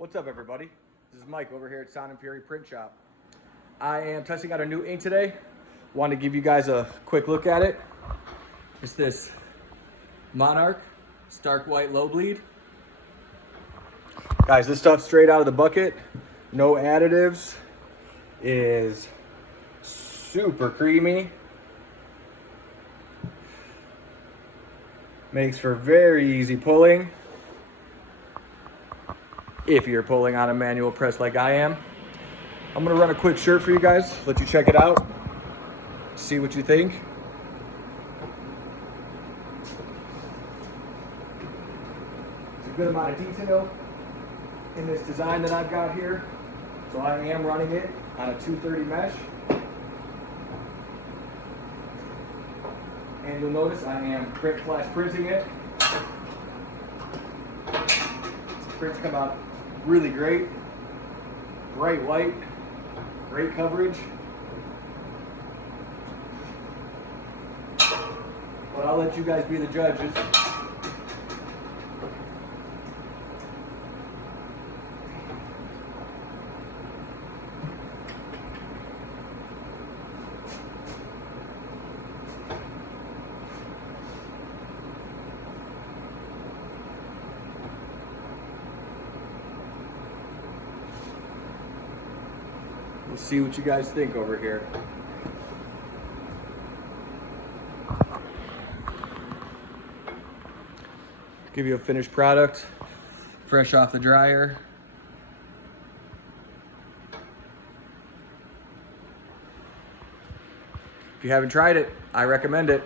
What's up, everybody? This is Mike over here at Sound and Fury Print Shop. I am testing out a new ink today. Want to give you guys a quick look at it. It's this Monarch Stark White Low Bleed. Guys, this stuff's straight out of the bucket. No additives. Is super creamy. Makes for very easy pulling. If you're pulling on a manual press like I am. I'm gonna run a quick shirt for you guys, let you check it out, see what you think. There's a good amount of detail in this design that I've got here. So I am running it on a 230 mesh. And you'll notice I am flash printing it. The prints come out really great. Bright white, great coverage. But I'll let you guys be the judges. We'll see what you guys think over here. Give you a finished product, fresh off the dryer. If you haven't tried it, I recommend it.